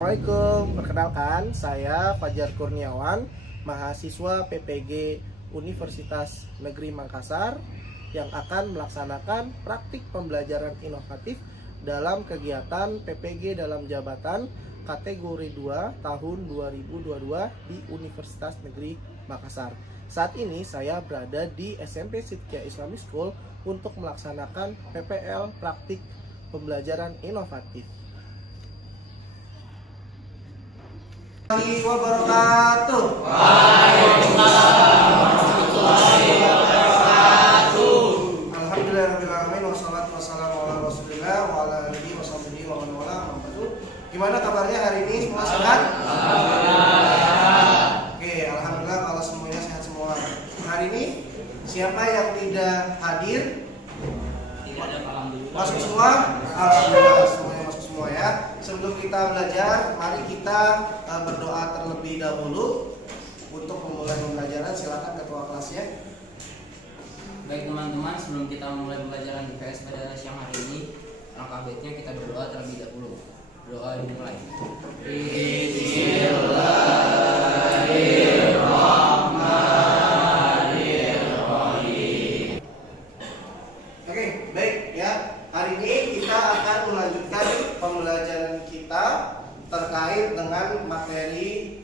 Assalamualaikum, perkenalkan saya Fajar Kurniawan, mahasiswa PPG Universitas Negeri Makassar yang akan melaksanakan praktik pembelajaran inovatif dalam kegiatan PPG dalam jabatan kategori 2 tahun 2022 di Universitas Negeri Makassar. Saat ini saya berada di SMP Sidkia Islamic School untuk melaksanakan PPL praktik pembelajaran inovatif. Wabarakatuh. Waalaikumsalam warahmatullahi wabarakatuh. Alhamdulillahirobbilalamin wassalatu wassalamu ala Rasulillah wa ala alihi washabbihi wa man wala. Gimana kabarnya hari ini? Semua sehat? Oke, alhamdulillah kalau semuanya sehat semua. Hari ini siapa yang tidak hadir? Tidak ada, alhamdulillah. Masuk semua? Alhamdulillah semuanya masuk semua ya. Sebelum kita belajar, mari kita berdoa terlebih dahulu untuk memulai pembelajaran. Silakan ketua kelasnya. Baik teman-teman, sebelum kita memulai pembelajaran IPS pada siang hari ini, langkah baiknya kita berdoa terlebih dahulu. Doa dimulai. Bismillahirrahmanirrahim. Oke, baik ya. Hari ini kita akan melanjutkan pembelajaran kita terkait dengan materi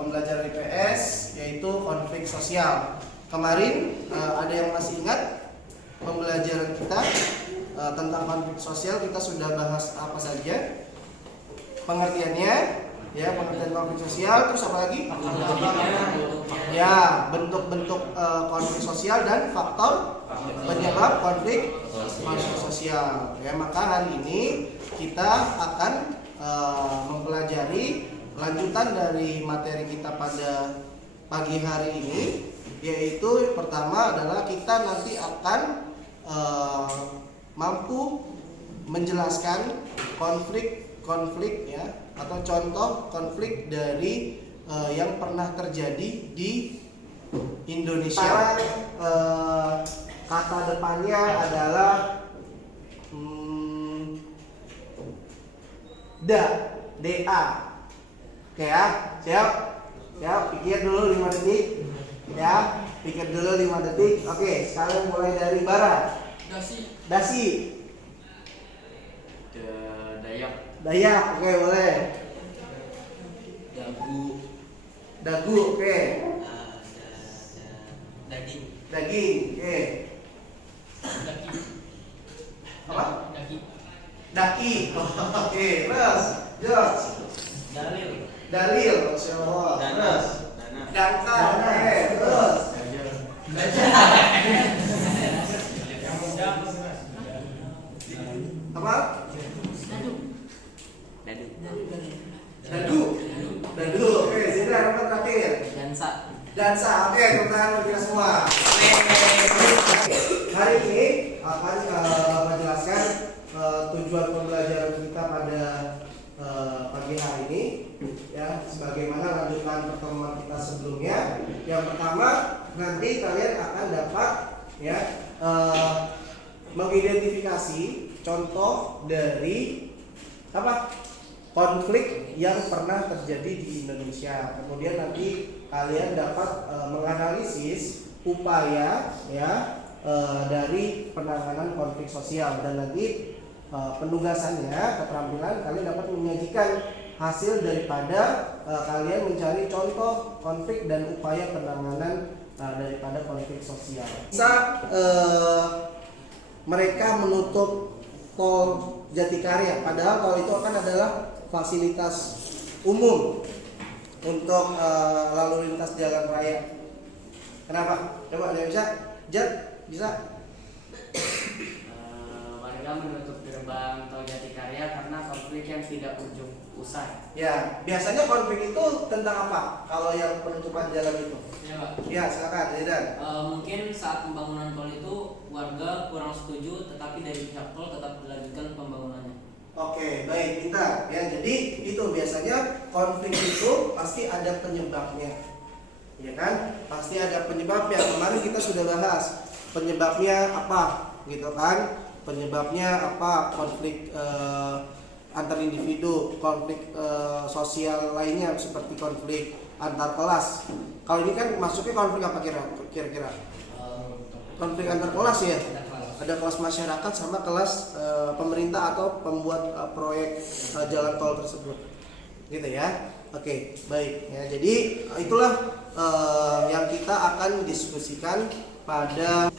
pembelajaran IPS, yaitu konflik sosial. Kemarin ada yang masih ingat pembelajaran kita tentang konflik sosial? Kita sudah bahas apa saja pengertiannya, ya, pengertian konflik sosial. Terus apa lagi? Ya, bentuk-bentuk konflik sosial dan faktor penyebab konflik sosial. Ya, maka hari ini kita akan mempelajari lanjutan dari materi kita pada pagi hari ini, yaitu pertama adalah kita nanti akan mampu menjelaskan konflik ya, atau contoh konflik dari yang pernah terjadi di Indonesia. Kata depannya adalah DA. Oke ya, siap? Ya, pikir dulu 5 detik. Ya, pikir dulu 5 detik. Oke, sekarang mulai dari barat. Dasi. Dayak, oke, boleh. Dagu, oke. Daging, oke. Apa? Daki. Oke, terus. Jos. Dalil. Masya Allah. Terus. Dangkal. Oke, terus. Apa? Dadu. Oke, sini apa terakhir? Dansa. Oke, tepuk tangan untuk kita semua. Hari ini akan menjelaskan tujuan pembelajaran kita pada pagi hari ini, ya, sebagaimana lanjutan pertemuan kita sebelumnya. Yang pertama, nanti kalian akan dapat ya mengidentifikasi contoh dari apa? Konflik yang pernah terjadi di Indonesia. Kemudian nanti kalian dapat menganalisis upaya ya dari penanganan konflik sosial, dan nanti penugasannya, keterampilan kalian dapat menyajikan hasil daripada kalian mencari contoh konflik dan upaya penanganan daripada konflik sosial. Bisa mereka menutup tol Jatikarya, padahal tol itu akan adalah fasilitas umum untuk lalu lintas jalan raya. Kenapa? Coba ada yang bisa? Bisa? Warga menutup gerbang tol Jatikarya karena konflik yang tidak kunjung usai. Ya, biasanya konflik itu tentang apa? Kalau yang penutupan jalan itu? Ya, Pak. Ya, silakan, Zidan. Mungkin saat pembangunan tol itu warga kurang setuju, tetapi dari pihak tol tetap dilanjutkan pembangunannya. Oke, baik, pintar ya. Jadi itu biasanya konflik itu pasti ada penyebabnya, ya kan? Pasti ada penyebabnya. Kemarin kita sudah bahas penyebabnya apa, gitu kan? Penyebabnya apa? Konflik antar individu, konflik sosial lainnya seperti konflik antar kelas. Kalau ini kan masuknya konflik apa kira-kira? Konflik antar kelas ya. Ada kelas masyarakat sama kelas pemerintah atau pembuat proyek jalan tol tersebut, gitu ya. Oke, baik ya. Jadi itulah yang kita akan diskusikan pada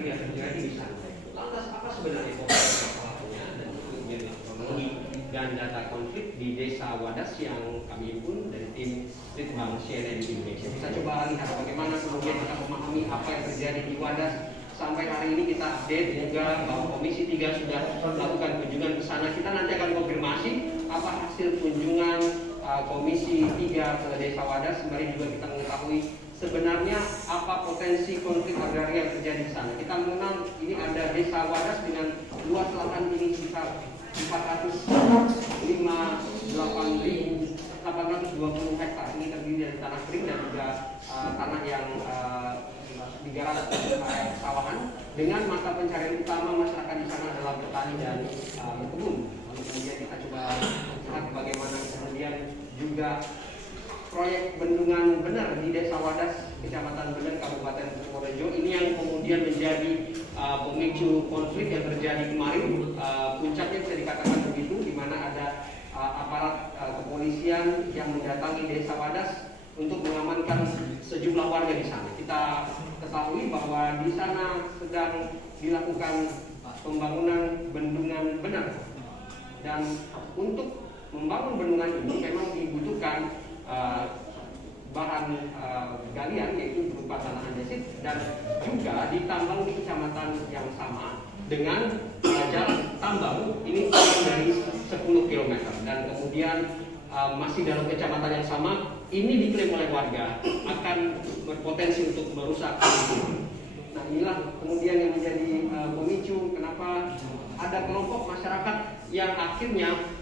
yang terjadi di sana. Lantas apa sebenarnya pelakunya dan kronologi dan data konflik di Desa Wadas yang kami himpun dari tim Litbang CNN Indonesia. Kita coba lihat bagaimana kemudian kita memahami apa yang terjadi di Wadas. Sampai hari ini kita update juga bahwa Komisi 3 sudah melakukan kunjungan ke sana. Kita nanti akan konfirmasi apa hasil kunjungan Komisi 3 ke Desa Wadas. Sembari juga kita mengetahui sebenarnya apa potensi konflik agraria yang terjadi di sana. Kita mengenal ini ada Desa Wadas dengan luas lahan ini sekitar 458.820 hektar. Ini terdiri dari tanah kering dan juga tanah yang digarap sawahan. Dengan mata pencarian utama masyarakat di sana adalah bertani dan berkebun. Lalu kemudian kita coba lihat bagaimana kemudian juga proyek bendungan bener di Desa Wadas, Kecamatan Bener, Kabupaten Purworejo. Ini yang kemudian menjadi pemicu konflik yang terjadi kemarin. Puncaknya bisa dikatakan begitu, di mana ada aparat kepolisian yang mendatangi Desa Wadas untuk mengamankan sejumlah warga di sana. Kita ketahui bahwa di sana sedang dilakukan pembangunan bendungan bener, dan untuk membangun bendungan ini memang dibutuhkan bahan galian, yaitu berupa tanah andesit, dan juga ditambang di kecamatan yang sama dengan jalan tambang ini kurang dari 10 km, dan kemudian masih dalam kecamatan yang sama. Ini diklaim oleh warga akan berpotensi untuk merusak lingkungan. Nah, inilah kemudian yang menjadi pemicu kenapa ada kelompok masyarakat yang akhirnya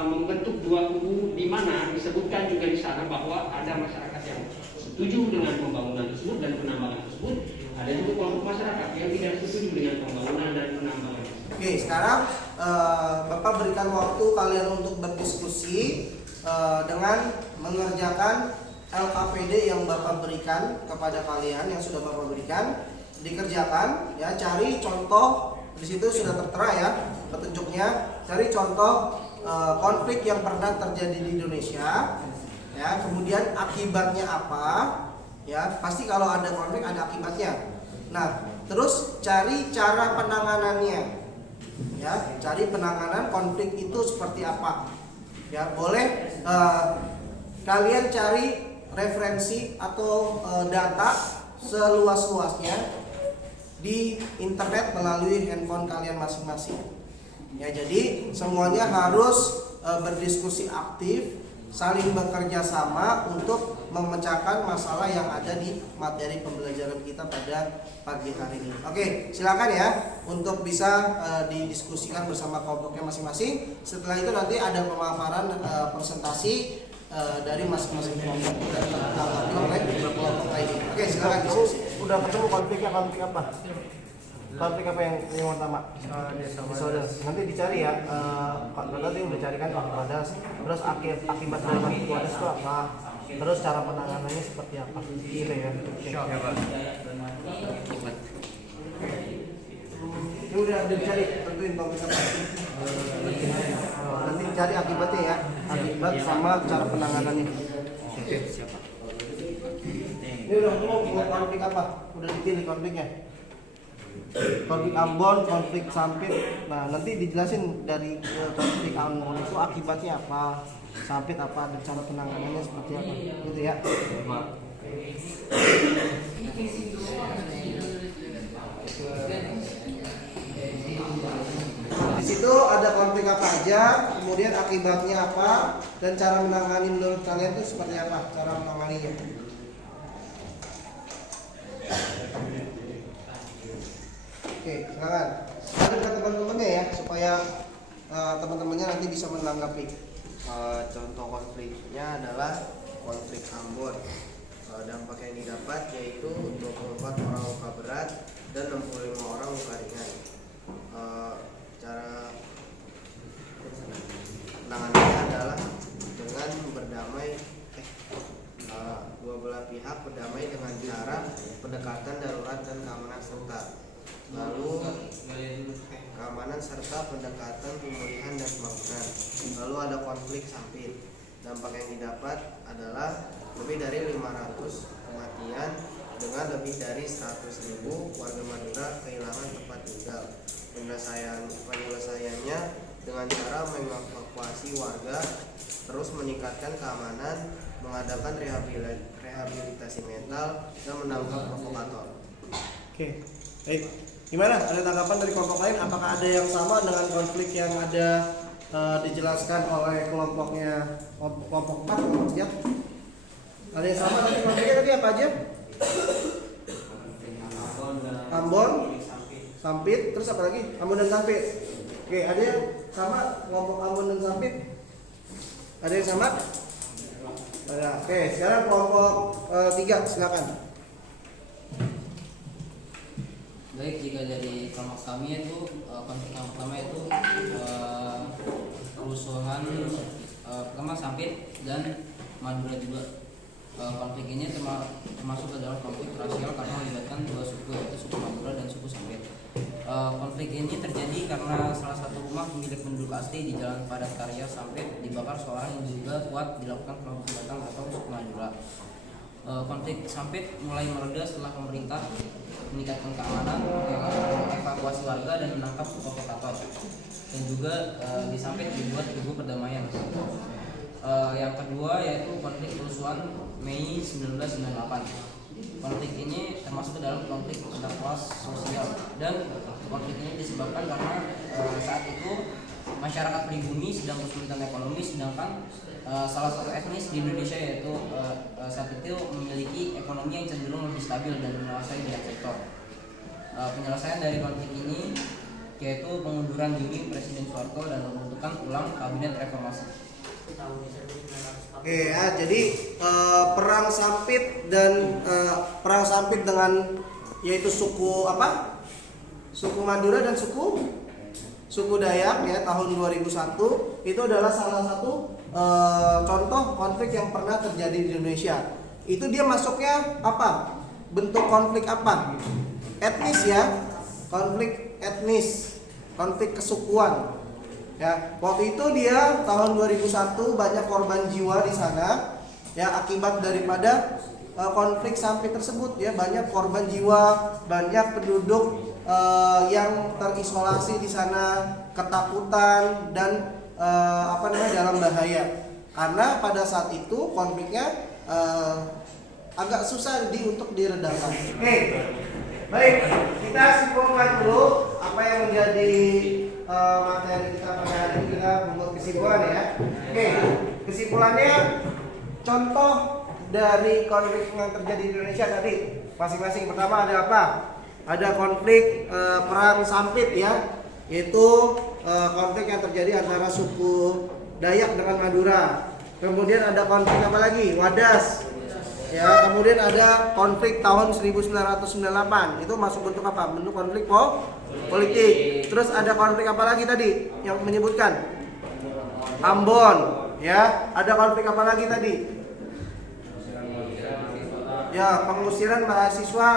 membentuk dua kubu, di mana disebutkan juga di sana bahwa ada masyarakat yang setuju dengan pembangunan tersebut dan penambangan tersebut. Ada juga kelompok masyarakat yang tidak setuju dengan pembangunan dan penambangan. Oke, sekarang Bapak berikan waktu kalian untuk berdiskusi dengan mengerjakan LKPD yang Bapak berikan kepada kalian, yang sudah Bapak berikan. Dikerjakan ya, cari contoh. Di situ sudah tertera ya petunjuknya. Cari contoh konflik yang pernah terjadi di Indonesia ya, kemudian akibatnya apa ya. Pasti kalau ada konflik ada akibatnya. Nah, terus cari cara penanganannya ya, cari penanganan konflik itu seperti apa ya. Boleh kalian cari referensi atau data seluas-luasnya di internet melalui handphone kalian masing-masing. Ya, jadi semuanya harus berdiskusi aktif, saling bekerja sama untuk memecahkan masalah yang ada di materi pembelajaran kita pada pagi hari ini. Oke, silakan ya untuk bisa didiskusikan bersama kelompoknya masing-masing. Setelah itu nanti ada pemaparan presentasi dari masing-masing kelompok dan ditanggapi oleh kelompok lainnya. Oke, silakan diskusi. Udah ketemu konfliknya, konflik apa? Konflik apa yang pertama? Desa Wadas. Nanti dicari ya. Nanti udah cari kan konflik Wadas. Terus akibat dari konflik Wadas itu apa? Terus cara penanganannya seperti apa? Gitu ya. Ya, Pak. Ini udah dicari, tentuin konflik apa? Nanti dicari akibatnya ya. Akibat sama cara penanganannya. Oke, siapa? Ini udah mau konflik apa? Udah dipilih konfliknya. Konflik Ambon, konflik Sampit. Nah, nanti dijelasin dari konflik Ambon itu akibatnya apa, Sampit apa, dan cara penanganannya seperti apa, gitu ya. Di situ ada konflik apa aja, kemudian akibatnya apa, dan cara menangani menurut kalian itu seperti apa, cara menanganinya. Oke, silakan. Ada teman-temannya ya, supaya teman-temannya nanti bisa menanggapi. Contoh konfliknya adalah konflik Ambon. Dampak yang didapat yaitu 24 orang luka berat dan 65 orang luka ringan. Cara penanganannya adalah dengan berdamai, dua belah pihak berdamai dengan cara pendekatan darurat dan keamanan serta. Lalu keamanan serta pendekatan pemulihan dan pembangunan. Lalu ada konflik sampit. Dampak yang didapat adalah lebih dari 500 kematian dengan lebih dari 100.000 warga Madura kehilangan tempat tinggal. Penyelesaiannya dengan cara mengevakuasi warga, terus meningkatkan keamanan, mengadakan rehabilitasi mental, dan menangkap provokator. Oke, baik. Gimana? Ada tanggapan dari kelompok lain? Apakah ada yang sama dengan konflik yang ada dijelaskan oleh kelompoknya kelompok 4, kelompok 3? Ada yang sama tadi konfliknya tadi apa aja? Ambon, Sampit, terus apa lagi? Ambon dan Sampit. Oke, ada yang sama kelompok Ambon dan Sampit? Ada yang sama? Ada. Oke, sekarang kelompok 3, silakan. Baik, jika dari kelompok kami itu konflik yang pertama itu kerusuhan pertama Sampit dan Madura juga. Konflik ini termasuk adalah konflik rasial karena melibatkan dua suku, yaitu suku Madura dan suku Sampit. Konflik ini terjadi karena salah satu rumah milik penduduk asli di Jalan Padat Karya Sampit dibakar seorang yang juga kuat dilakukan kelompok pendatang atau suku Madura. Konflik Sampit mulai mereda setelah pemerintah meningkatkan keamanan, mengevakuasi warga dan menangkap provokator. Dan juga di Sampit dibuat tugu perdamaian. Yang kedua yaitu konflik kerusuhan Mei 1998. Konflik ini termasuk ke dalam konflik antar kelas sosial, dan konflik ini disebabkan karena saat itu masyarakat pribumi sedang kesulitan ekonomi, sedangkan salah satu etnis di Indonesia yaitu saat itu memiliki ekonomi yang cenderung lebih stabil dan menguasai banyak sektor. Penyelesaian dari konflik ini yaitu pengunduran diri Presiden Soeharto dan pembentukan ulang Kabinet Reformasi. Oke ya, jadi perang Sampit dan perang Sampit dengan yaitu suku apa? Suku Madura dan suku Dayak ya tahun 2001 itu adalah salah satu contoh konflik yang pernah terjadi di Indonesia. Itu dia masuknya apa? Bentuk konflik apa? Etnis ya, konflik etnis, konflik kesukuan. Ya, waktu itu dia tahun 2001 banyak korban jiwa di sana ya akibat daripada konflik Sampit tersebut ya, banyak korban jiwa, banyak penduduk yang terisolasi di sana, ketakutan dan dalam bahaya. Karena pada saat itu konfliknya agak susah untuk diredakan. Oke. Baik, kita simpulkan dulu apa yang menjadi materi kita pada hari ini. Kita membuat kesimpulan ya. Oke, kesimpulannya contoh dari konflik yang terjadi di Indonesia tadi masing-masing. Pertama ada apa? Ada konflik perang Sampit ya, yaitu konflik yang terjadi antara suku Dayak dengan Madura. Kemudian ada konflik apa lagi? Wadas. Ya, kemudian ada konflik tahun 1998. Itu masuk bentuk apa? Bentuk konflik politik. Terus ada konflik apa lagi tadi yang menyebutkan? Ambon, ya. Ada konflik apa lagi tadi? Ya, pengusiran mahasiswa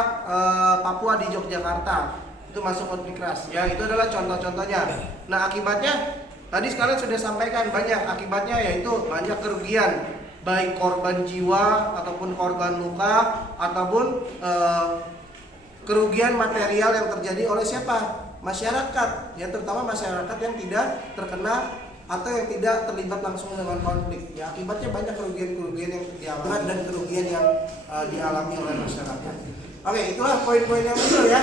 Papua di Yogyakarta. Itu masuk konflik ras. Ya, itu adalah contoh-contohnya. Nah, akibatnya tadi sekalian sudah sampaikan banyak akibatnya, yaitu banyak kerugian, baik korban jiwa ataupun korban luka ataupun kerugian material yang terjadi oleh siapa? Masyarakat, ya, terutama masyarakat yang tidak terkena atau yang tidak terlibat langsung dengan konflik. Ya, akibatnya banyak kerugian-kerugian yang dialami dan kerugian yang dialami oleh masyarakat. Oke, itulah poin-poin yang betul ya.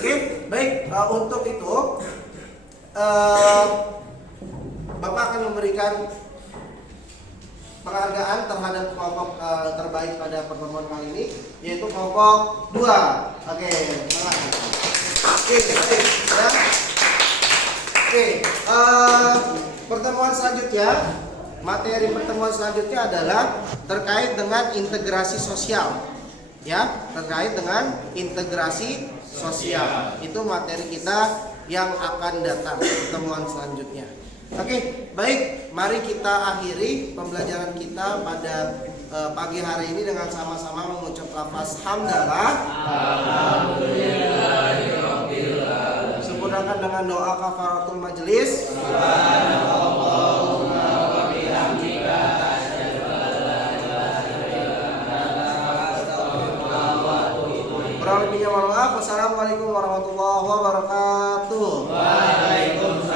Oke, baik, untuk itu Bapak akan memberikan penghargaan terhadap kelompok terbaik pada pertemuan kali ini, yaitu kelompok 2. Oke, semangat. Oke, baik. Ya. Oke, pertemuan selanjutnya, materi pertemuan selanjutnya adalah terkait dengan integrasi sosial. Ya, terkait dengan integrasi sosial. Itu materi kita yang akan datang pertemuan selanjutnya. Oke, baik, mari kita akhiri pembelajaran kita pada pagi hari ini dengan sama-sama mengucap lafaz hamdalah. Sempurnakan dengan doa kafaratul majelis. Kurang lebihnya mohon maaf. Wassalamualaikum warahmatullahi wabarakatuh. Waalaikumsalam.